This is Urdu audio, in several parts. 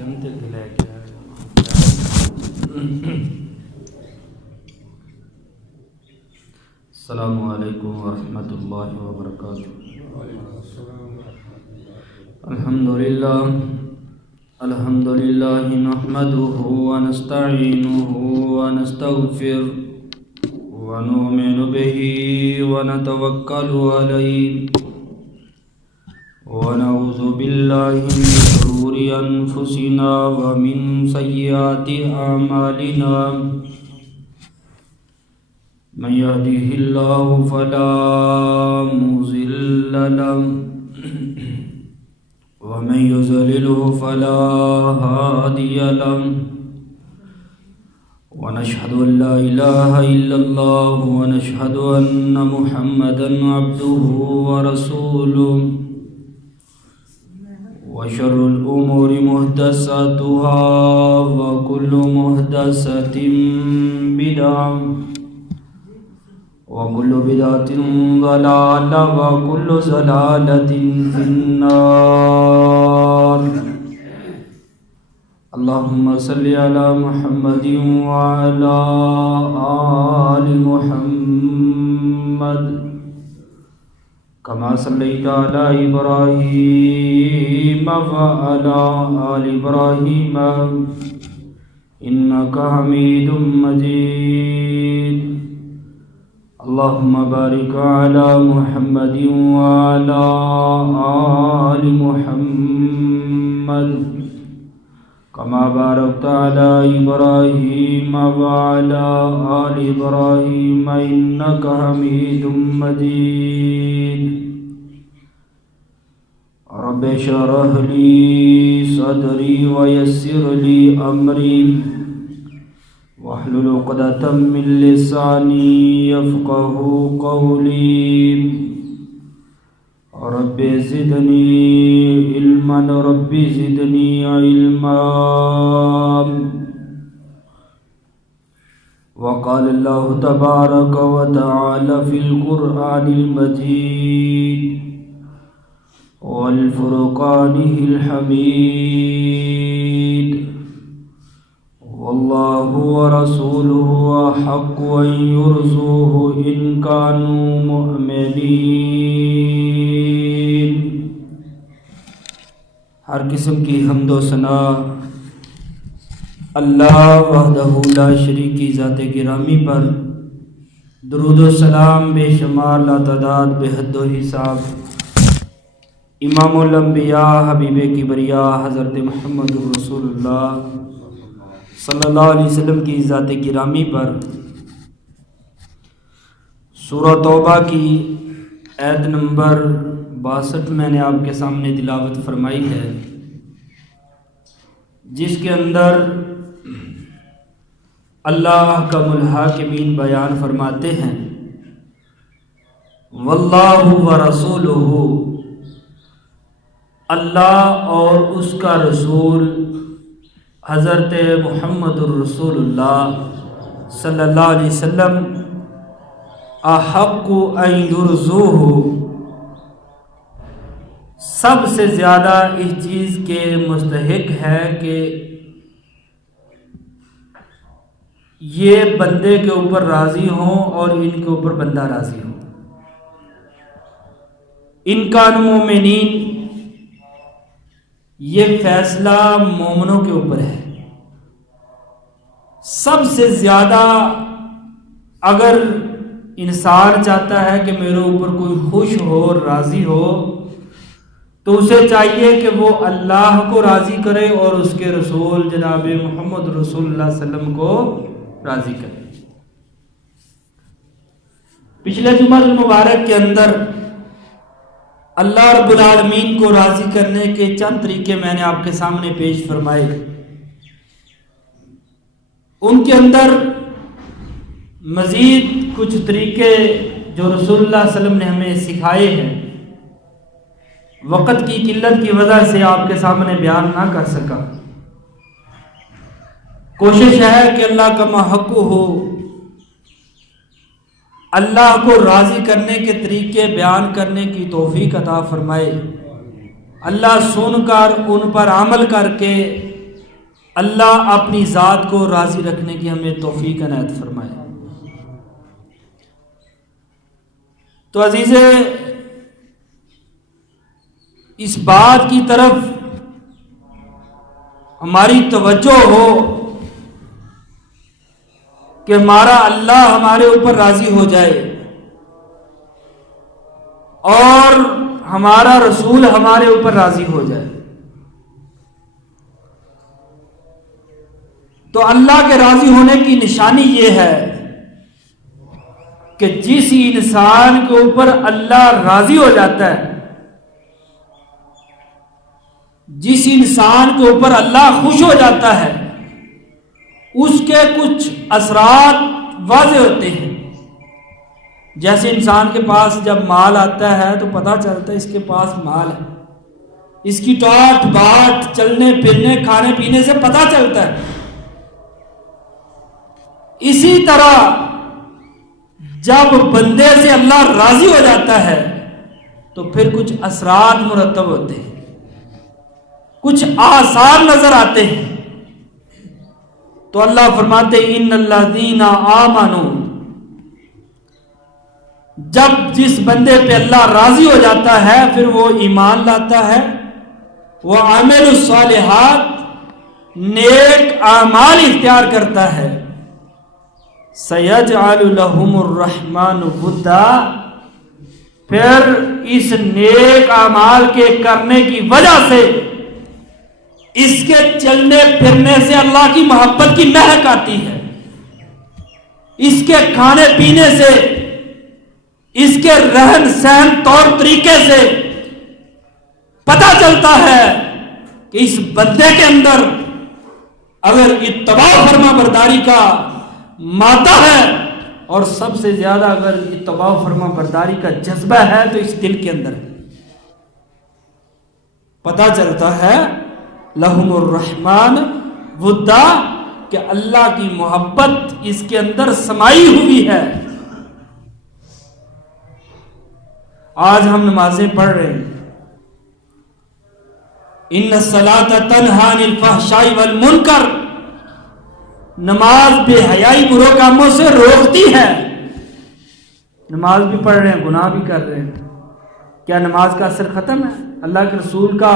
جنتے کے لے کے السلام علیکم ورحمۃ اللہ وبرکاتہ۔ الحمد للہ نحمده ونستعینه ونستغفره ونؤمن به ونتوکل علیہ ونعوذ باللہ من شرور انفسنا ومن سیئات اعمالنا، من يهده الله فلا مضل له ومن يضلله فلا هادي له، ونشهد أن لا إله إلا الله ونشهد أن محمدا عبده ورسوله، وشر الأمور محدثاتها وكل محدثة بدعة وكل بدعة ضلالة وكل ضلالة في النار۔ اللهم صل على محمد وعلى آل محمد كما صليت على إبراهيم وعلى آل إبراهيم إنك حميد مجيد۔ اللهم بارك على محمد وعلى آل محمد كما باركت على إبراهيم وعلى آل إبراهيم إنك حميد مجيد۔ رب اشرح لي صدري ويسر لي أمري واحلل عقدة من لساني يفقهوا قولي، رب زدني علما رب زدني علما۔ وقال الله تبارك وتعالى في القرآن المجيد والفرقانه الحميد، والله ورسوله أحق أن يرضوه إن كانوا مؤمنين۔ ہر قسم کی حمد و ثنا اللہ وحدہ لا شریک کی ذات گرامی پر، درود و سلام بے شمار لاتعداد بے حد و حساب امام الانبیاء حبیب کبریا حضرت محمد رسول اللہ صلی اللہ علیہ وسلم کی ذات گرامی پر۔ سورہ توبہ کی آیت نمبر 62 میں نے آپ کے سامنے تلاوت فرمائی ہے، جس کے اندر اللہ احکم الحاکمین بیان فرماتے ہیں، واللہ ورسولہ، اللہ اور اس کا رسول حضرت محمد الرسول اللہ صلی اللہ علیہ وسلم احق ان یرضوہ، سب سے زیادہ اس چیز کے مستحق ہے کہ یہ بندے کے اوپر راضی ہوں اور ان کے اوپر بندہ راضی ہو۔ ان کانوا مومنین، یہ فیصلہ مومنوں کے اوپر ہے۔ سب سے زیادہ اگر انسان چاہتا ہے کہ میرے اوپر کوئی خوش ہو راضی ہو، تو اسے چاہیے کہ وہ اللہ کو راضی کرے اور اس کے رسول جناب محمد رسول اللہ صلی اللہ علیہ وسلم کو راضی کرے۔ پچھلے جمعہ المبارک کے اندر اللہ رب العالمین کو راضی کرنے کے چند طریقے میں نے آپ کے سامنے پیش فرمائے۔ ان کے اندر مزید کچھ طریقے جو رسول اللہ صلی اللہ علیہ وسلم نے ہمیں سکھائے ہیں، وقت کی قلت کی وجہ سے آپ کے سامنے بیان نہ کر سکا۔ کوشش ہے کہ اللہ کا محق ہو، اللہ کو راضی کرنے کے طریقے بیان کرنے کی توفیق عطا فرمائے۔ اللہ سن کر ان پر عمل کر کے اللہ اپنی ذات کو راضی رکھنے کی ہمیں توفیق عنایت فرمائے۔ تو عزیزے، اس بات کی طرف ہماری توجہ ہو کہ ہمارا اللہ ہمارے اوپر راضی ہو جائے اور ہمارا رسول ہمارے اوپر راضی ہو جائے۔ تو اللہ کے راضی ہونے کی نشانی یہ ہے کہ جس انسان کے اوپر اللہ راضی ہو جاتا ہے، جس انسان کے اوپر اللہ خوش ہو جاتا ہے، اس کے کچھ اثرات واضح ہوتے ہیں۔ جیسے انسان کے پاس جب مال آتا ہے تو پتہ چلتا ہے اس کے پاس مال ہے، اس کی ٹاٹ باٹ چلنے پھرنے کھانے پینے سے پتہ چلتا ہے۔ اسی طرح جب بندے سے اللہ راضی ہو جاتا ہے تو پھر کچھ اثرات مرتب ہوتے ہیں، کچھ آثار نظر آتے ہیں۔ تو اللہ فرماتے ہیں ان الذین آمنوا، جب جس بندے پہ اللہ راضی ہو جاتا ہے پھر وہ ایمان لاتا ہے، وہ عامل الصالحات نیک اعمال اختیار کرتا ہے، سَيَجْعَلُ لَهُمُ الرَّحْمَنُ وُدًّا، پھر اس نیک اعمال کے کرنے کی وجہ سے، اس کے چلنے پھرنے سے اللہ کی محبت کی مہک آتی ہے، اس کے کھانے پینے سے، اس کے رہن سہن طور طریقے سے پتہ چلتا ہے کہ اس بندے کے اندر اگر اتباع فرما برداری کا مادہ ہے اور سب سے زیادہ اگر اتباع فرما برداری کا جذبہ ہے تو اس دل کے اندر پتہ چلتا ہے لہم الرحمن ودا، کہ اللہ کی محبت اس کے اندر سمائی ہوئی ہے۔ آج ہم نمازیں پڑھ رہے ہیں، ان الصلاۃ تنہی عن الفحشاء والمنکر، نماز بے حیائی برے کاموں سے روکتی ہے۔ نماز بھی پڑھ رہے ہیں، گناہ بھی کر رہے ہیں، کیا نماز کا اثر ختم ہے؟ اللہ کے رسول کا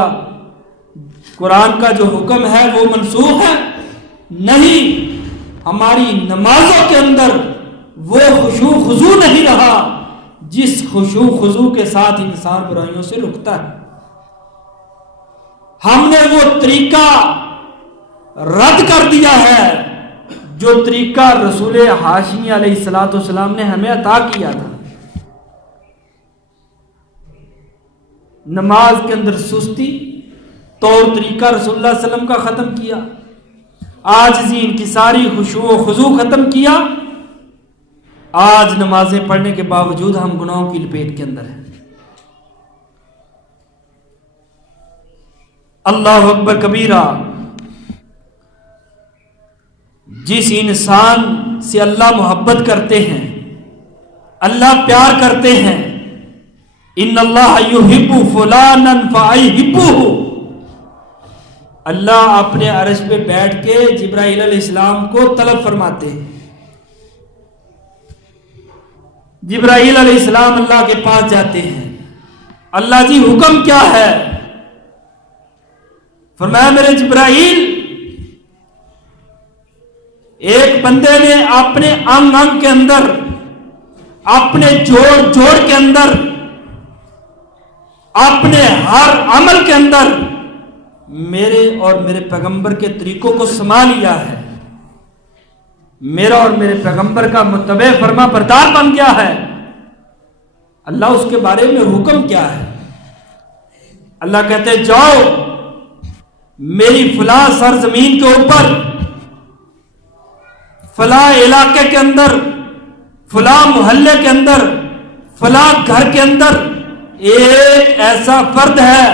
قرآن کا جو حکم ہے وہ منسوخ ہے؟ نہیں، ہماری نمازوں کے اندر وہ خشوع خضوع نہیں رہا جس خشوع خضوع کے ساتھ انسان برائیوں سے رکتا ہے۔ ہم نے وہ طریقہ رد کر دیا ہے جو طریقہ رسول ہاشمی علیہ السلام نے ہمیں عطا کیا تھا۔ نماز کے اندر سستی طور طریقہ رسول اللہ صلی اللہ علیہ وسلم کا ختم کیا، عاجزی انکساری خشوع و خضوع ختم کیا۔ آج نمازیں پڑھنے کے باوجود ہم گناہوں کی لپیٹ کے اندر ہیں۔ اللہ اکبر کبیرہ، جس انسان سے اللہ محبت کرتے ہیں، اللہ پیار کرتے ہیں، ان اللہ یحب فلانا فاحبہ، اللہ اپنے عرش پہ بیٹھ کے جبرائیل علیہ السلام کو طلب فرماتے ہیں۔ جبرائیل علیہ السلام اللہ کے پاس جاتے ہیں، اللہ جی حکم کیا ہے؟ فرمایا میرے جبرائیل، ایک بندے نے اپنے انگ انگ کے اندر، اپنے جوڑ جوڑ کے اندر، اپنے ہر عمل کے اندر میرے اور میرے پیغمبر کے طریقوں کو سما لیا ہے، میرا اور میرے پیغمبر کا متبع فرما بردار بن گیا ہے۔ اللہ اس کے بارے میں حکم کیا ہے؟ اللہ کہتے جاؤ میری فلاں سرزمین کے اوپر، فلاں علاقے کے اندر، فلاں محلے کے اندر، فلاں گھر کے اندر ایک ایسا فرد ہے،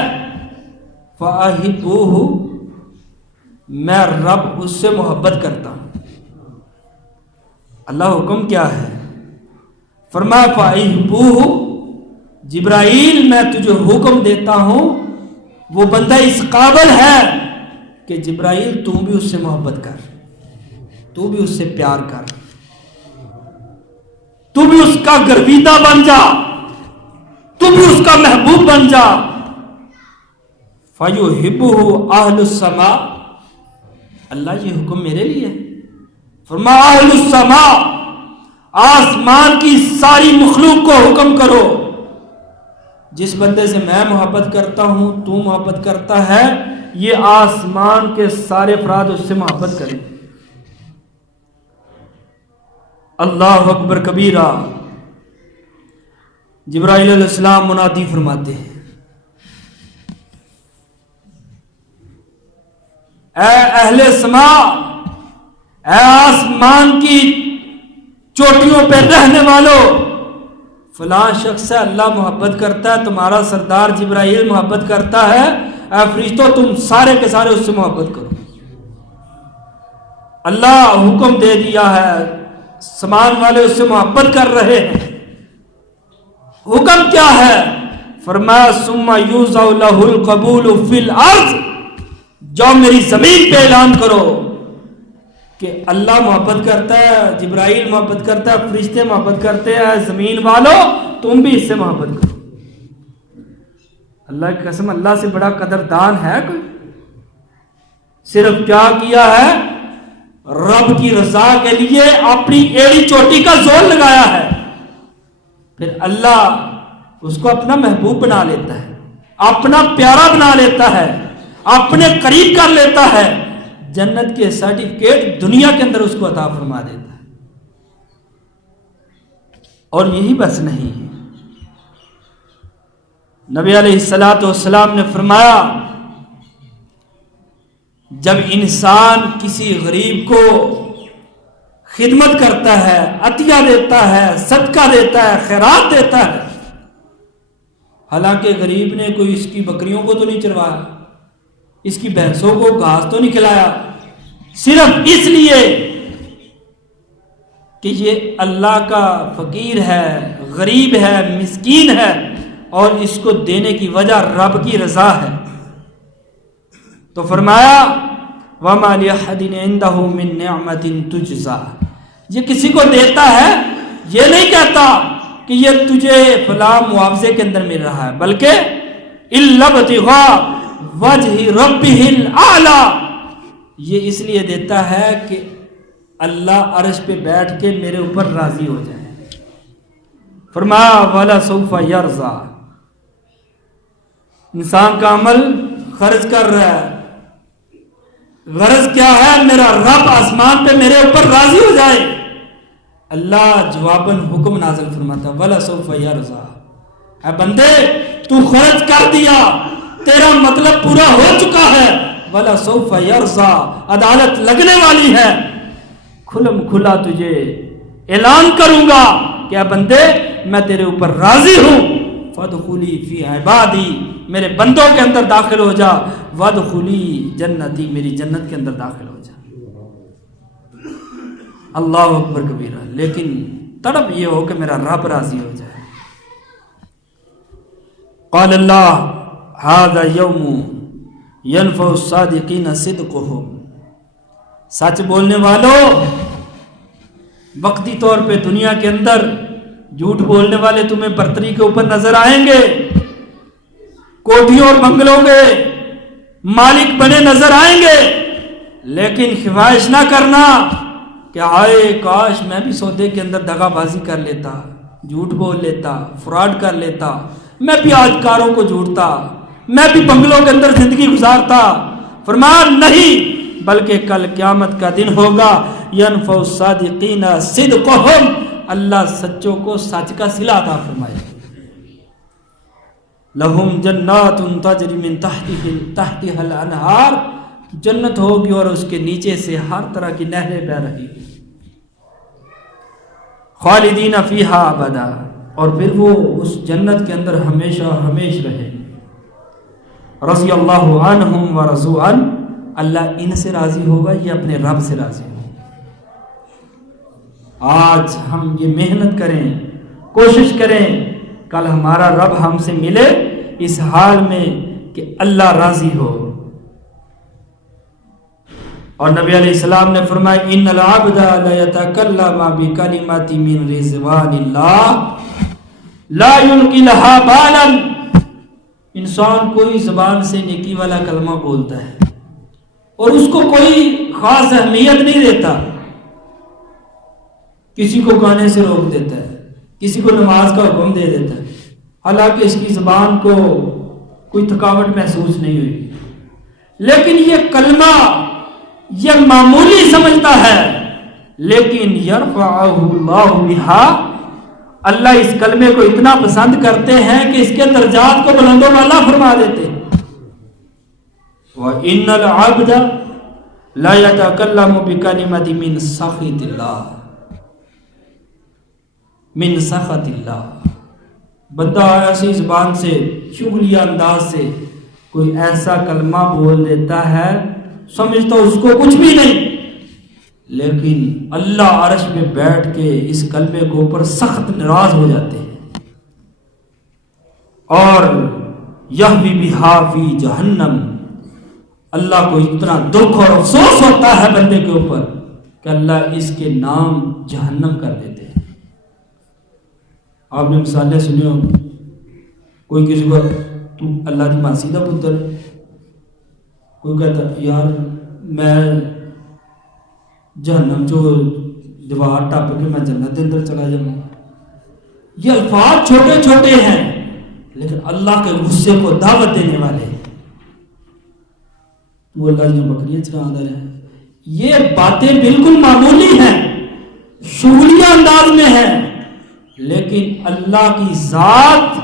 فاحبوہ، میں رب اس سے محبت کرتا ہوں۔ اللہ حکم کیا ہے؟ فرمایا فاحبوہ، جبرائیل میں تجھے حکم دیتا ہوں، وہ بندہ اس قابل ہے کہ جبرائیل تو بھی اس سے محبت کر، تو بھی اس سے پیار کر، تو بھی اس کا گرویدہ بن جا، تو بھی اس کا محبوب بن جا۔ فَيُحِبُّهُ أَهْلُ السَّمَاءِ، اللہ یہ حکم میرے لیے ہے۔ فرمایا اہل السماء، آسمان کی ساری مخلوق کو حکم کرو، جس بندے سے میں محبت کرتا ہوں تو محبت کرتا ہے، یہ آسمان کے سارے افراد اس سے محبت کریں۔ اللہ اکبر کبیرہ۔ جبرائیل علیہ السلام منادی فرماتے ہیں، اے اہل سماء، اے آسمان کی چوٹیوں پہ رہنے والوں، فلاں شخص سے اللہ محبت کرتا ہے، تمہارا سردار جبرائیل محبت کرتا ہے، اے فرشتوں تم سارے کے سارے اس سے محبت کرو۔ اللہ حکم دے دیا ہے، سمان والے اس سے محبت کر رہے ہیں۔ حکم کیا ہے؟ فرمایا ثم یوضع لہ القبول فی الارض، جاؤ میری زمین پہ اعلان کرو کہ اللہ محبت کرتا ہے، جبرائیل محبت کرتا ہے، فرشتے محبت کرتے ہیں، زمین والوں تم بھی اس سے محبت کرو۔ اللہ کی قسم، اللہ سے بڑا قدردان ہے کوئی؟ صرف کیا کیا ہے؟ رب کی رضا کے لیے اپنی ایڑی چوٹی کا زور لگایا ہے، پھر اللہ اس کو اپنا محبوب بنا لیتا ہے، اپنا پیارا بنا لیتا ہے، اپنے قریب کر لیتا ہے، جنت کے سرٹیفکیٹ دنیا کے اندر اس کو عطا فرما دیتا ہے۔ اور یہی بس نہیں ہے، نبی علیہ السلام نے فرمایا جب انسان کسی غریب کو خدمت کرتا ہے، عطیہ دیتا ہے، صدقہ دیتا ہے، خیرات دیتا ہے، حالانکہ غریب نے کوئی اس کی بکریوں کو تو نہیں چروایا، اس کی بھینسوں کو گھاس تو نہیں کھلایا، صرف اس لیے کہ یہ اللہ کا فقیر ہے، غریب ہے، مسکین ہے، اور اس کو دینے کی وجہ رب کی رضا ہے، تو فرمایا وَمَا لِأَحَدٍ عِندَهُ مِن نِعْمَةٍ تُجْزَىٰ، یہ کسی کو دیتا ہے یہ نہیں کہتا کہ یہ تجھے فلاں معاوضے کے اندر مل رہا ہے، بلکہ إِلَّا ابْتِغَاءَ وَجْهِ رَبِّهِ الْأَعْلَىٰ، یہ اس لیے دیتا ہے کہ اللہ عرش پہ بیٹھ کے میرے اوپر راضی ہو جائے۔ فرمایا وَلَسَوْفَ يَرْضَىٰ، انسان کا عمل خرچ کر رہا ہے، غرض کیا ہے؟ میرا رب آسمان پہ میرے اوپر راضی ہو جائے۔ اللہ جواباً حکم نازل فرماتا وَلَسَوْفَ يَرْضَىٰ، اے بندے تو خرچ کر دیا، تیرا مطلب پورا ہو چکا ہے، وَلَسَوْفَ يَرْضَىٰ، عدالت لگنے والی ہے، کھلم کھلا تجھے اعلان کروں گا کہ اے بندے میں تیرے اوپر راضی ہوں، فَادْخُلِي فِي عِبَادِي، میرے بندوں کے اندر داخل ہو جا، وَادْخُلِي جنتی، میری جنت کے اندر داخل ہو جا۔ اللہ اکبر کبیرہ، لیکن تڑپ یہ ہو کہ میرا رب راضی ہو جائے۔ قال اللہ ھذا یوم ینفع الصادقین صدقہم، سچ بولنے والوں وقتی طور پہ دنیا کے اندر جھوٹ بولنے والے تمہیں برتری کے اوپر نظر آئیں گے، کوٹھیوں اور بنگلوں کے مالک بنے نظر آئیں گے، لیکن خواہش نہ کرنا کہ آئے کاش میں بھی سودے کے اندر دغا بازی کر لیتا، جھوٹ بول لیتا، فراڈ کر لیتا، میں بھی آج کاروں کو جھوٹتا، میں بھی بنگلوں کے اندر زندگی گزارتا۔ فرمایا نہیں، بلکہ کل قیامت کا دن ہوگا، ینفع الصادقین صدقہم، اللہ سچوں کو سچ کا صلہ عطا فرمائے۔ لہم جنات تجری من تحتها الانہار، جنت ہوگی اور اس کے نیچے سے ہر طرح کی نہریں بہ رہی، خالدین فیہا ابدا، اور پھر وہ اس جنت کے اندر ہمیشہ ہمیش رہے۔ رضی اللہ عنہم ورضوا عنہ، اللہ ان سے راضی ہوگا، یہ اپنے رب سے راضی ہوگا۔ آج ہم یہ محنت کریں، کوشش کریں، کل ہمارا رب ہم سے ملے اس حال میں کہ اللہ راضی ہو۔ اور نبی علیہ السلام نے فرمایا ان العبد لا يتكلم بكلمة من رضوان اللہ لا يلقي لها بالا. انسان کوئی زبان سے نیکی والا کلمہ بولتا ہے اور اس کو کوئی خاص اہمیت نہیں دیتا، کسی کو گانے سے روک دیتا ہے، کسی کو نماز کا حکم دے دیتا ہے، حالانکہ اس کی زبان کو کوئی تھکاوٹ محسوس نہیں ہوئی، لیکن یہ کلمہ یہ معمولی سمجھتا ہے، لیکن یرفعہ اللہ بہا، اللہ اس کلمے کو اتنا پسند کرتے ہیں کہ اس کے درجات کو بلند و بالا فرما دیتے ہیں. وَإِنَّ الْعَبْدَ لَا يَتَكَلَّمُ بِكَلِمَةٍ مِّن سَخِطِ اللَّهِ من سخط اللہ. بندہ ایسی زبان سے شغلیہ انداز سے کوئی ایسا کلمہ بول دیتا ہے سمجھتا اس کو کچھ بھی نہیں، لیکن اللہ عرش میں بیٹھ کے اس کلمے کے اوپر سخت ناراض ہو جاتے ہیں. اور یحوی بہا فی جہنم، اللہ کو اتنا دکھ اور افسوس ہوتا ہے بندے کے اوپر کہ اللہ اس کے نام جہنم کر دیتے ہیں. آپ نے مثالیں سنی ہو، کوئی کسی کو تو اللہ دی ماسی دا پتر، کوئی کہتا یار میں جہنم جو دیوار ٹپ کے میں جنت کے اندر چلا جاؤں. یہ الفاظ چھوٹے چھوٹے ہیں لیکن اللہ کے غصے کو دعوت دینے والے ہیں. تو اللہ جی بکریاں چرا رہے ہیں، یہ باتیں بالکل معمولی ہیں، شغلیہ انداز میں ہیں، لیکن اللہ کی ذات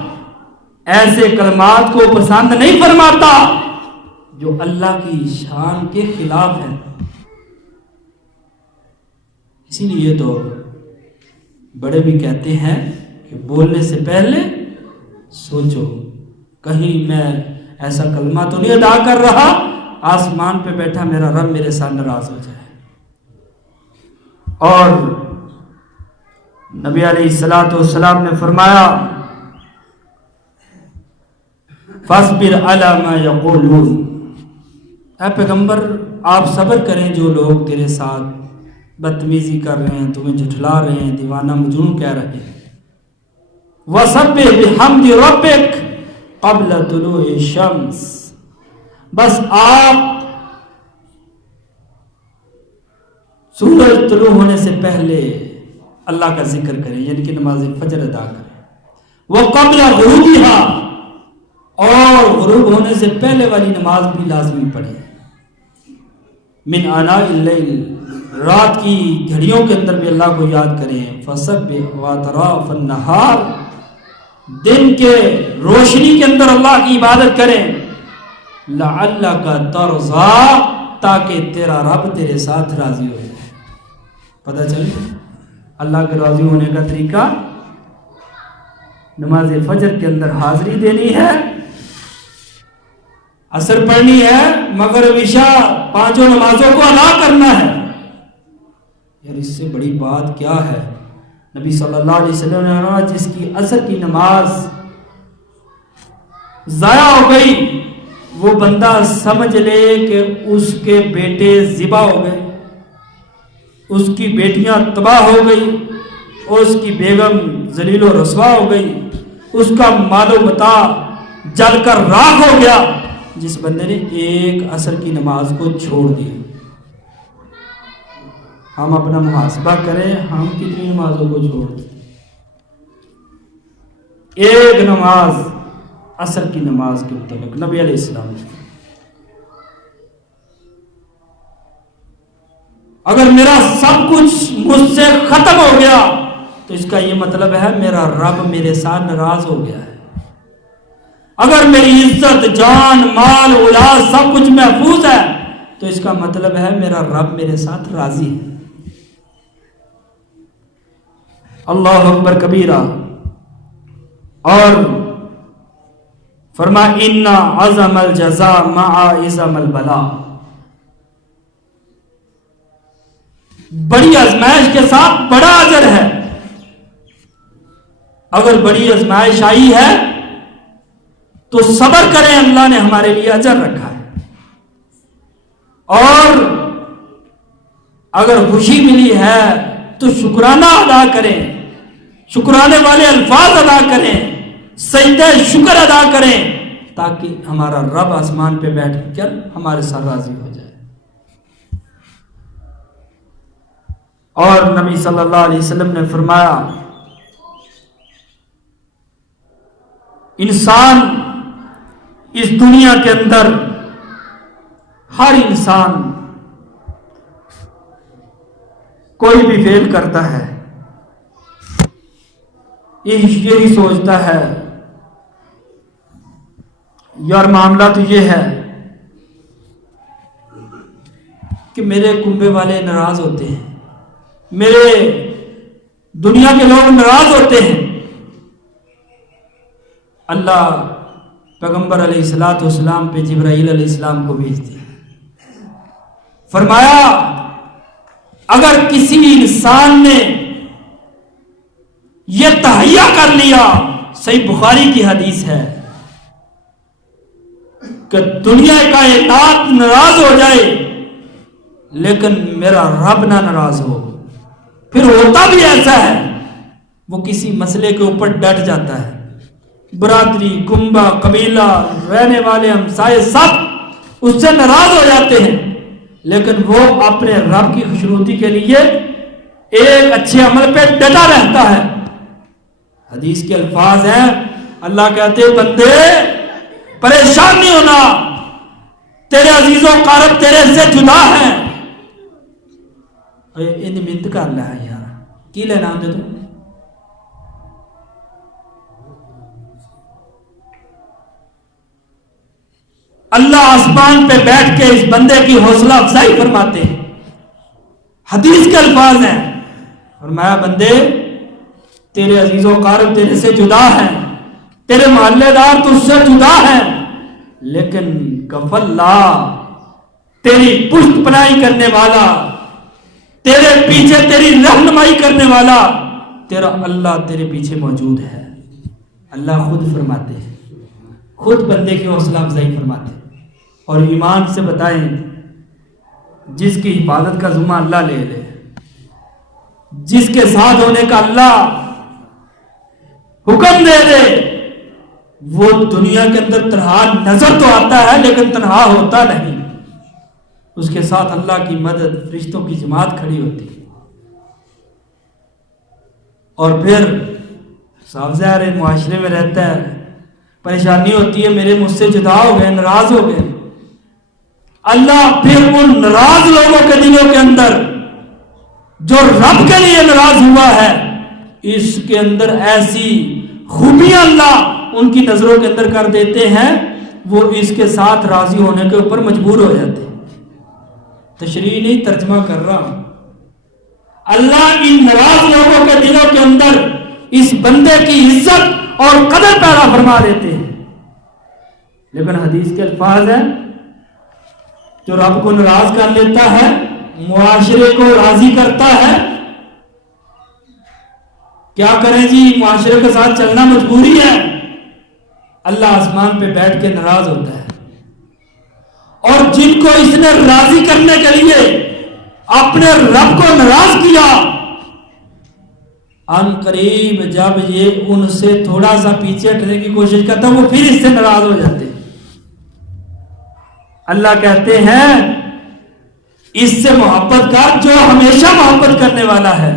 ایسے کلمات کو پسند نہیں فرماتا جو اللہ کی شان کے خلاف ہیں. اسی لیے تو بڑے بھی کہتے ہیں کہ بولنے سے پہلے سوچو، کہیں میں ایسا کلمہ تو نہیں ادا کر رہا آسمان پہ بیٹھا میرا رب میرے ساتھ ناراض ہو جائے. اور نبی علیہ الصلوۃ والسلام نے فرمایا فاصبر علی ما یقولون، اے پیغمبر آپ صبر کریں جو لوگ تیرے ساتھ بدتمیزی کر رہے ہیں، تمہیں جھٹلا رہے ہیں، دیوانہ مجنون کہہ رہے ہیں. وسبح بحمد ربک قبل طلوع الشمس، بس آپ سورج طلوع ہونے سے پہلے اللہ کا ذکر کریں، یعنی کہ نماز فجر ادا کریں. وہ قبل غروبها، اور غروب ہونے سے پہلے والی نماز بھی لازمی پڑھیں. من آناء اللیل، رات کی گھڑیوں کے اندر بھی اللہ کو یاد کریں. فسبح واطراف النہار، دن کے روشنی کے اندر اللہ کی عبادت کریں. لعلک ترضی، تاکہ تیرا رب تیرے ساتھ راضی ہو جائے. پتہ چلے اللہ کے راضی ہونے کا طریقہ، نماز فجر کے اندر حاضری دینی ہے، عصر پڑھنی ہے، مغرب عشاء پانچوں نمازوں کو ادا کرنا ہے. یار اس سے بڑی بات کیا ہے؟ نبی صلی اللہ علیہ وسلم نے فرمایا جس کی عصر کی نماز ضائع ہو گئی وہ بندہ سمجھ لے کہ اس کے بیٹے ذبح ہو گئے، اس کی بیٹیاں تباہ ہو گئی، اس کی بیگم ذلیل و رسوا ہو گئی، اس کا مال و متاع جل کر راکھ ہو گیا جس بندے نے ایک عصر کی نماز کو چھوڑ دیا. ہم اپنا محاسبہ کریں، ہم کتنی نمازوں کو چھوڑ دیں. ایک نماز عصر کی نماز کے متعلق نبی علیہ السلام نے اگر میرا سب کچھ مجھ سے ختم ہو گیا تو اس کا یہ مطلب ہے میرا رب میرے ساتھ ناراض ہو گیا ہے. اگر میری عزت جان مال اولاد سب کچھ محفوظ ہے تو اس کا مطلب ہے میرا رب میرے ساتھ راضی ہے. اللہ اکبر کبیرہ. اور فرما ان عظم الجزاء مع عظم البلاء، بڑی آزمائش کے ساتھ بڑا اجر ہے. اگر بڑی آزمائش آئی ہے تو صبر کریں، اللہ نے ہمارے لیے اجر رکھا ہے. اور اگر خوشی ملی ہے تو شکرانہ ادا کریں، شکرانے والے الفاظ ادا کریں، سجدہ شکر ادا کریں، تاکہ ہمارا رب آسمان پہ بیٹھ کر ہمارے ساتھ راضی ہو جائے۔ اور نبی صلی اللہ علیہ وسلم نے فرمایا انسان اس دنیا کے اندر ہر انسان کوئی بھی فیل کرتا ہے، یہی سوچتا ہے یار معاملہ تو یہ ہے کہ میرے کنبے والے ناراض ہوتے ہیں، میرے دنیا کے لوگ ناراض ہوتے ہیں۔ اللہ پیغمبر علیہ الصلوۃ والسلام پہ جبرائیل علیہ السلام کو بھیجتے ہیں، فرمایا اگر کسی انسان نے یہ تہیہ کر لیا، صحیح بخاری کی حدیث ہے، کہ دنیا کائنات ناراض ہو جائے لیکن میرا رب نہ ناراض ہو، پھر ہوتا بھی ایسا ہے وہ کسی مسئلے کے اوپر ڈٹ جاتا ہے، برادری، کنبہ، قبیلہ، رہنے والے ہمسائے سب اس سے ناراض ہو جاتے ہیں، لیکن وہ اپنے رب کی خوشنودی کے لیے ایک اچھے عمل پہ ڈٹا رہتا ہے۔ حدیث کے الفاظ ہیں، اللہ کہتے ہیں بندے پریشان نہیں ہونا، تیرے عزیز و قارب تیرے سے جدا ہیں۔ انہیں منت کر لیا ہے یار، کی لینا ہوں تو اللہ آسمان پہ بیٹھ کے اس بندے کی حوصلہ افزائی فرماتے ہیں۔ حدیث کے الفاظ ہیں، فرمایا بندے تیرے عزیز و قارب تیرے سے جدا ہیں، تیرے محلے دار تجھ سے جدا ہیں، لیکن کفل اللہ تیری پشت پناہی کرنے والا، تیرے پیچھے تیری رہنمائی کرنے والا تیرا اللہ تیرے پیچھے موجود ہے۔ اللہ خود فرماتے ہیں، خود بندے کی حوصلہ افزائی فرماتے ہیں۔ اور ایمان سے بتائیں جس کی حفاظت کا ذمہ اللہ لے لے، جس کے ساتھ ہونے کا اللہ حکم دے دے، وہ دنیا کے اندر تنہا نظر تو آتا ہے لیکن تنہا ہوتا نہیں، اس کے ساتھ اللہ کی مدد، فرشتوں کی جماعت کھڑی ہوتی ہے۔ اور پھر صاف ظاہر ہے معاشرے میں رہتا ہے، پریشانی ہوتی ہے میرے مجھ سے جدا ہو گئے، ناراض ہو گئے، اللہ پھر ان ناراض لوگوں کے دلوں کے اندر جو رب کے لیے ناراض ہوا ہے، اس کے اندر ایسی خوبیاں اللہ ان کی نظروں کے اندر کر دیتے ہیں، وہ اس کے ساتھ راضی ہونے کے اوپر مجبور ہو جاتے ہیں۔ تشریح نہیں، ترجمہ کر رہا ہوں۔ اللہ ان ناراض لوگوں کے دلوں کے اندر اس بندے کی عزت اور قدر پیدا فرما دیتے ہیں۔ لیکن حدیث کے الفاظ ہیں جو رب کو ناراض کر لیتا ہے، معاشرے کو راضی کرتا ہے، کیا کریں جی، معاشرے کے ساتھ چلنا مجبوری ہے، اللہ آسمان پہ بیٹھ کے ناراض ہوتا ہے۔ اور جن کو اس نے راضی کرنے کے لیے اپنے رب کو ناراض کیا، ان قریب جب یہ ان سے تھوڑا سا پیچھے ہٹنے کی کوشش کرتا وہ پھر اس سے ناراض ہو جاتے ہیں۔ اللہ کہتے ہیں اس سے محبت کر جو ہمیشہ محبت کرنے والا ہے،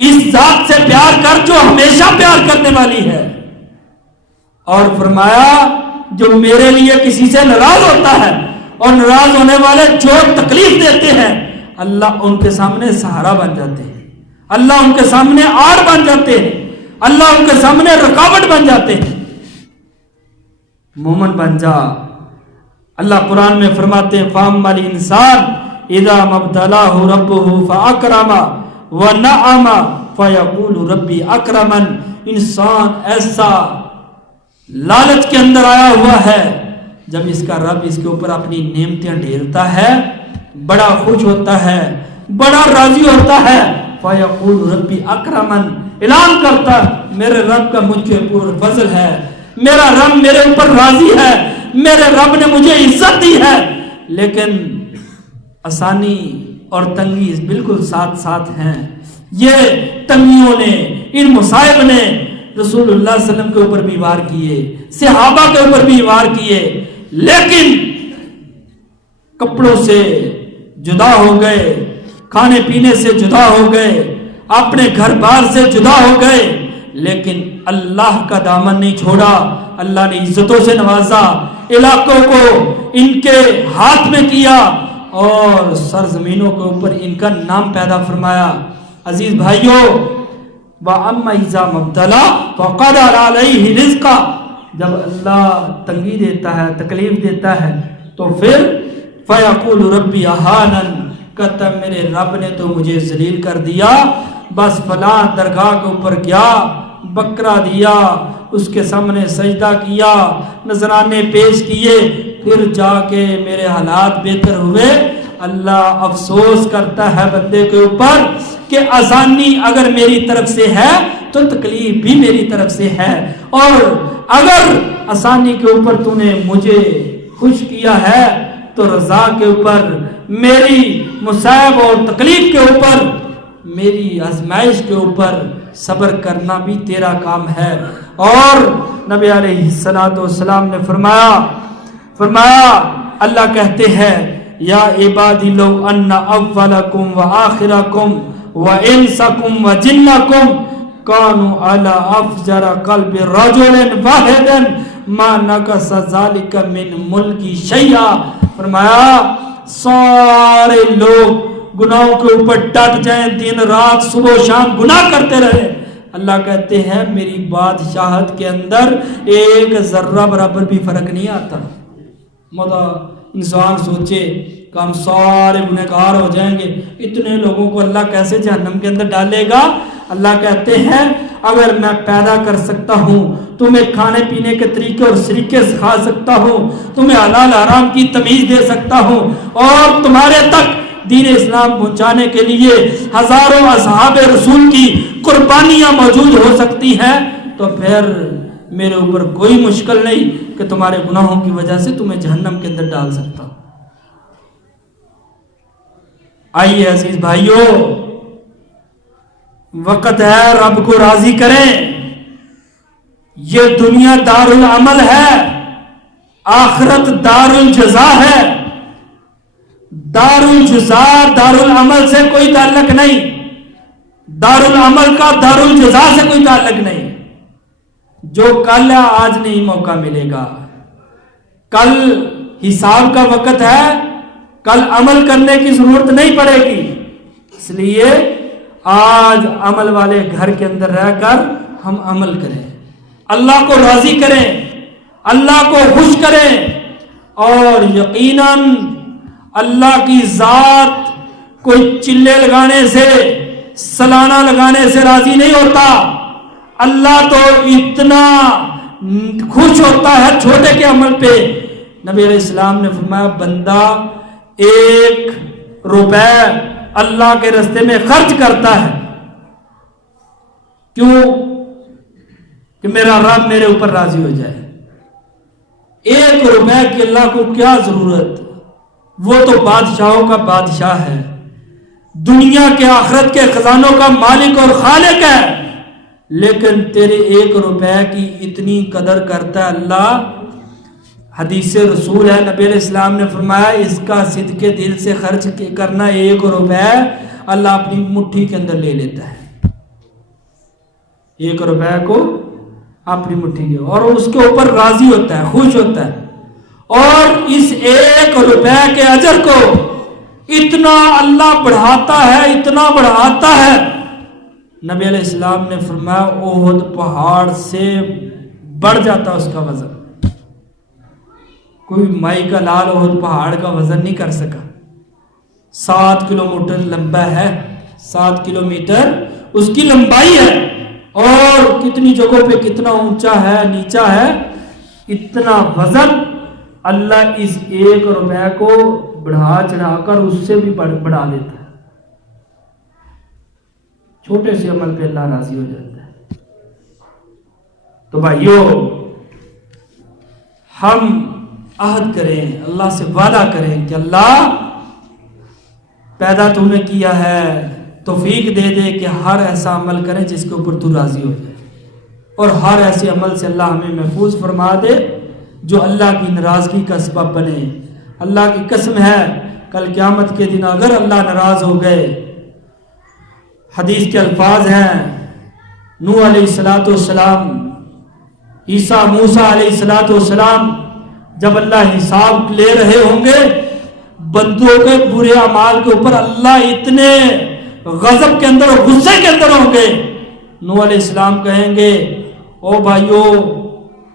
اس ذات سے پیار کر جو ہمیشہ پیار کرنے والی ہے۔ اور فرمایا جو میرے لیے کسی سے ناراض ہوتا ہے اور ناراض ہونے والے جو تکلیف دیتے ہیں، اللہ ان کے سامنے سہارا بن جاتے ہیں، اللہ ان کے سامنے آڑ بن جاتے ہیں، اللہ ان کے سامنے رکاوٹ بن جاتے ہیں۔ مومن بن جا۔ اللہ قرآن میں فرماتے ہیں فَأَمَّا الْإِنسَانُ إِذَا مَا ابْتَلَاهُ رَبُّهُ فَأَكْرَمَهُ وَنَعَمَ فَيَقُولُ رَبِّي أَكْرَمَنِ۔ انسان ایسا لالچ کے اندر آیا ہوا ہے، جب اس کا رب اس کے اوپر اپنی نعمتیں ڈھیرتا ہے بڑا خوش ہوتا ہے، بڑا راضی ہوتا ہے۔ فَيَقُولُ رَبِّي أَكْرَمَنِ، اعلان کرتا میرے رب کا مجھ کے اوپر فضل ہے، میرا رب میرے اوپر راضی ہے، میرے رب نے مجھے عزت دی ہے۔ لیکن آسانی اور تنگی بالکل ساتھ ساتھ ہیں. یہ تنگیوں نے، ان مصائب نے رسول اللہ صلی اللہ علیہ وسلم کے اوپر بھی وار کیے، صحابہ کے اوپر بھی وار کیے، لیکن کپڑوں سے جدا ہو گئے، کھانے پینے سے جدا ہو گئے، اپنے گھر بار سے جدا ہو گئے، لیکن اللہ کا دامن نہیں چھوڑا. اللہ نے عزتوں سے نوازا، علاقوں کو ان کے ہاتھ میں کیا اور سرزمینوں کے اوپر ان کا نام پیدا فرمایا. عزیز بھائیوں، وَأَمَّا إِذَا مَبْتَلَىٰ فَقَدَرَ عَلَيْهِ رِزْقَهُ، جب اللہ تنگی دیتا ہے، تکلیف دیتا ہے، تو پھر فَيَقُولُ رَبِّي أَهَانَنِ، کہتا میرے رب نے تو مجھے ذلیل کر دیا، بس فلاں درگاہ کے اوپر گیا، بکرا دیا، اس کے سامنے سجدہ کیا، نذرانے پیش کیے، پھر جا کے میرے حالات بہتر ہوئے. اللہ افسوس کرتا ہے بندے کے اوپر کہ آسانی اگر میری طرف سے ہے تو تکلیف بھی میری طرف سے ہے، اور اگر آسانی کے اوپر تو نے مجھے خوش کیا ہے تو رضا کے اوپر، میری مصائب اور تکلیف کے اوپر، میری آزمائش کے اوپر صبر کرنا بھی تیرا کام ہے. اور نبی علیہ السلام نے فرمایا اللہ کہتے ہیں یا عبادی لو ان اولکم وآخرکم وانسکم وجنکم کانوا علی افجر قلب رجل واحد ما نقص ذلک من ملکی شیئا. فرمایا سارے لوگ گناہوں کے اوپر ڈٹ جائیں، دن رات صبح و شام گناہ کرتے رہے، اللہ کہتے ہیں میری بادشاہت کے اندر ایک ذرہ برابر بھی فرق نہیں آتا. انسان سوچے کہ ہم سارے گنہگار ہو جائیں گے، اتنے لوگوں کو اللہ کیسے جہنم کے اندر ڈالے گا؟ اللہ کہتے ہیں اگر میں پیدا کر سکتا ہوں، تمہیں کھانے پینے کے طریقے اور سلیقے سکھا سکتا ہوں، تمہیں حلال حرام کی تمیز دے سکتا ہوں، اور تمہارے تک دین اسلام پہنچانے کے لیے ہزاروں اصحاب رسول کی قربانیاں موجود ہو سکتی ہیں، تو پھر میرے اوپر کوئی مشکل نہیں کہ تمہارے گناہوں کی وجہ سے تمہیں جہنم کے اندر ڈال سکتا ہوں. آئیے عزیز بھائیوں، وقت ہے رب کو راضی کریں. یہ دنیا دار العمل ہے، آخرت دار الجزا ہے. دار الجزا دار العمل سے کوئی تعلق نہیں، دار العمل کا دار الجزا سے کوئی تعلق نہیں. جو کل ہے آج نہیں موقع ملے گا، کل حساب کا وقت ہے، کل عمل کرنے کی ضرورت نہیں پڑے گی. اس لیے آج عمل والے گھر کے اندر رہ کر ہم عمل کریں، اللہ کو راضی کریں، اللہ کو خوش کریں. اور یقیناً اللہ کی ذات کوئی چلے لگانے سے، سلانہ لگانے سے راضی نہیں ہوتا. اللہ تو اتنا خوش ہوتا ہے چھوٹے کے عمل پہ. نبی علیہ السلام نے فرمایا بندہ 1 روپے اللہ کے راستے میں خرچ کرتا ہے، کیوں؟ کہ میرا رب میرے اوپر راضی ہو جائے. 1 روپے کی اللہ کو کیا ضرورت؟ وہ تو بادشاہوں کا بادشاہ ہے، دنیا کے آخرت کے خزانوں کا مالک اور خالق ہے، لیکن تیرے 1 روپے کی اتنی قدر کرتا ہے اللہ. حدیث رسول ہے، نبی علیہ السلام نے فرمایا اس کا صدقے دل سے خرچ کرنا 1 روپے اللہ اپنی مٹھی کے اندر لے لیتا ہے. 1 روپے کو اپنی مٹھی کے، اور اس کے اوپر راضی ہوتا ہے، خوش ہوتا ہے. اور اس 1 روپے کے اجر کو اتنا اللہ بڑھاتا ہے، اتنا بڑھاتا ہے. نبی علیہ السلام نے فرمایا احد پہاڑ سے بڑھ جاتا اس کا وزن. کوئی مائی کا لال احد پہاڑ کا وزن نہیں کر سکا. 7 کلومیٹر لمبا ہے، 7 کلومیٹر اس کی لمبائی ہے، اور کتنی جگہوں پہ کتنا اونچا ہے، نیچا ہے. اتنا وزن اللہ اس 1 روپے کو بڑھا چڑھا کر اس سے بھی بڑھا دیتا ہے. چھوٹے سے عمل پہ اللہ راضی ہو جاتا ہے. تو بھائیو، ہم عہد کریں، اللہ سے وعدہ کریں کہ اللہ پیدا تو نے کیا ہے، توفیق دے دے کہ ہر ایسا عمل کریں جس کے اوپر تو راضی ہو جائے، اور ہر ایسے عمل سے اللہ ہمیں محفوظ فرما دے جو اللہ کی ناراضگی کا سبب بنے۔ اللہ کی قسم ہے کل قیامت کے دن اگر اللہ ناراض ہو گئے، حدیث کے الفاظ ہیں، نوح علیہ السلام، عیسیٰ موسیٰ علیہ السلام جب اللہ حساب لے رہے ہوں گے بندوں کے برے اعمال کے اوپر، اللہ اتنے غضب کے اندر اور غصے کے اندر ہوں گے، نوح علیہ السلام کہیں گے او بھائیو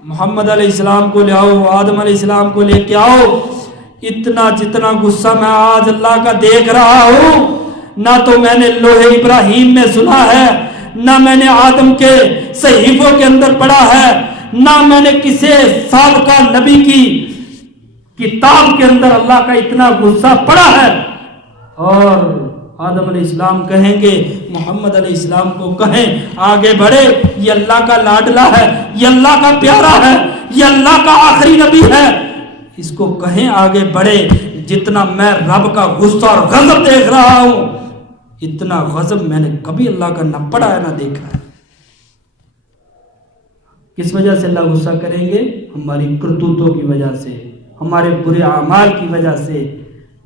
محمد علیہ السلام کو لے آؤ، آدم علیہ السلام کو لے کے آؤ، اتنا جتنا غصہ میں آج اللہ کا دیکھ رہا ہوں نہ تو میں نے لوح ابراہیم میں سنا ہے، نہ میں نے آدم کے صحیفوں کے اندر پڑھا ہے، نہ میں نے کسی سابقہ نبی کی کتاب کے اندر اللہ کا اتنا غصہ پڑا ہے۔ اور آدم علیہ السلام کہیں گے محمد علیہ السلام کو کہیں آگے بڑھے، یہ اللہ کا لاڈلا ہے، یہ اللہ کا پیارا ہے، یہ اللہ کا آخری نبی ہے، اس کو کہیں آگے بڑھے، جتنا میں رب کا غصہ اور غضب دیکھ رہا ہوں اتنا غضب میں نے کبھی اللہ کا نہ پڑھا ہے نہ دیکھا ہے۔ کس وجہ سے اللہ غصہ کریں گے؟ ہماری کرتوتوں کی وجہ سے، ہمارے برے اعمال کی وجہ سے۔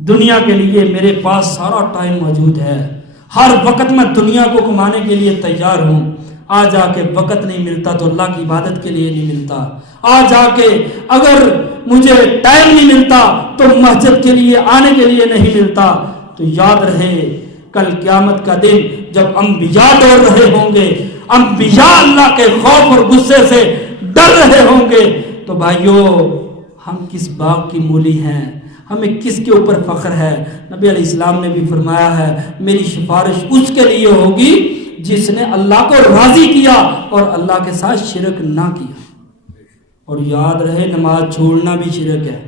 دنیا کے لیے میرے پاس سارا ٹائم موجود ہے، ہر وقت میں دنیا کو کمانے کے لیے تیار ہوں، آج آ کے وقت نہیں ملتا تو اللہ کی عبادت کے لیے نہیں ملتا، آج آ کے اگر مجھے ٹائم نہیں ملتا تو مسجد کے لیے آنے کے لیے نہیں ملتا، تو یاد رہے کل قیامت کا دن جب انبیاء دوڑ رہے ہوں گے، انبیاء اللہ کے خوف اور غصے سے ڈر رہے ہوں گے، تو بھائیو ہم کس باغ کی مولی ہیں، ہمیں کس کے اوپر فخر ہے؟ نبی علیہ السلام نے بھی فرمایا ہے میری سفارش اس کے لیے ہوگی جس نے اللہ کو راضی کیا اور اللہ کے ساتھ شرک نہ کیا۔ اور یاد رہے نماز چھوڑنا بھی شرک ہے،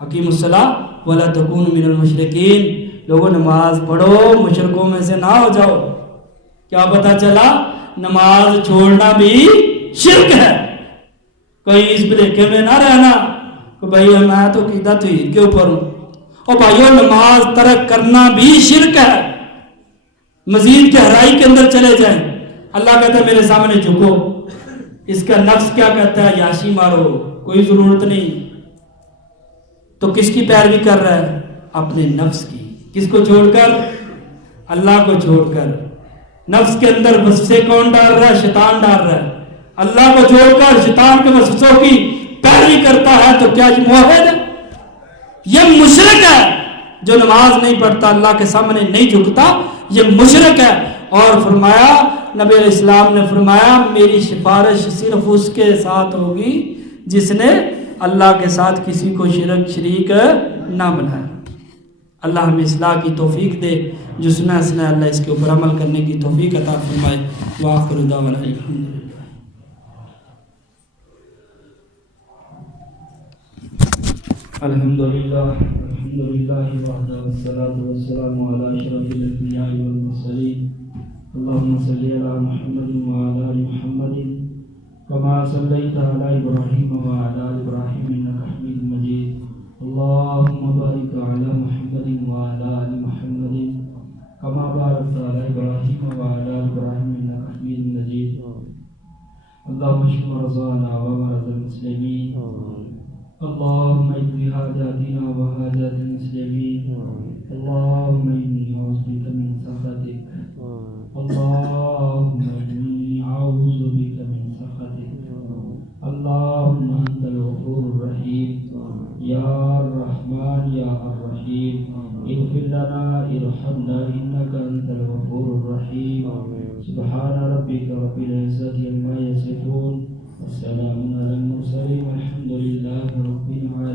اقیم الصلاۃ ولا تکونوا من المشرکین، لوگوں نماز پڑھو مشرکوں میں سے نہ ہو جاؤ۔ کیا پتہ چلا؟ نماز چھوڑنا بھی شرک ہے۔ کوئی اس بریکے میں نہ رہنا کہ بھائی میں تو قیدہ توحید کے اوپر ہوں، اور بھائیو نماز ترک کرنا بھی شرک ہے۔ مزید گہرائی کے اندر چلے جائیں، اللہ کہتا ہے میرے سامنے جھکو، اس کا نفس کیا کہتا ہے؟ یاشی مارو، کوئی ضرورت نہیں۔ تو کس کی پیروی کر رہا ہے؟ اپنے نفس کی۔ کس کو چھوڑ کر؟ اللہ کو چھوڑ کر۔ نفس کے اندر وسوسے کون ڈال رہا ہے؟ شیطان ڈال رہا ہے۔ اللہ کو چھوڑ کر شیطان کے وسوسوں کی پیروی کرتا ہے تو کیا یہ موحد ہے؟ یہ مشرک ہے۔ جو نماز نہیں پڑھتا، اللہ کے سامنے نہیں جھکتا، یہ مشرک ہے۔ اور فرمایا نبی علیہ السلام نے فرمایا میری سفارش صرف اس کے ساتھ ہوگی جس نے اللہ کے ساتھ کسی کو شریک نہ بنایا۔ اللہ ہمیں اصلاح کی توفیق دے، جو سنا سنا اللہ اس کے اوپر عمل کرنے کی توفیق عطا فرمائے۔ وآخر دعوانا الحمدللہ۔ الحمدللہ وحدہ والصلاة والسلام علی اشرف الانبیاء والمرسلین۔ اللہم صلی علی محمد وعلی آل محمد کما صلیت علی ابراہیم وعلی آل ابراہیم انک حمید مجید۔ اللہم بارک علی محمد وعلی آل محمد کما بارکت علی ابراہیم وعلی آل ابراہیم انک حمید مجید۔ اللہم اشف مرضانا ومرضى المسلمین، اللهم اقض حاجاتنا وحاجات المسلمين، اللهم إني أعوذ بك من سخطك، اللهم إني أعوذ بك من سخطك، اللهم أنت الغفور الرحيم يا الرحمن يا الرحيم، اغفر لنا ارحمنا إنك أنت الغفور الرحيم۔ سبحان ربك رب العزة عما يصفون، والسلام على المرسلين، والحمد لله رب العالمين۔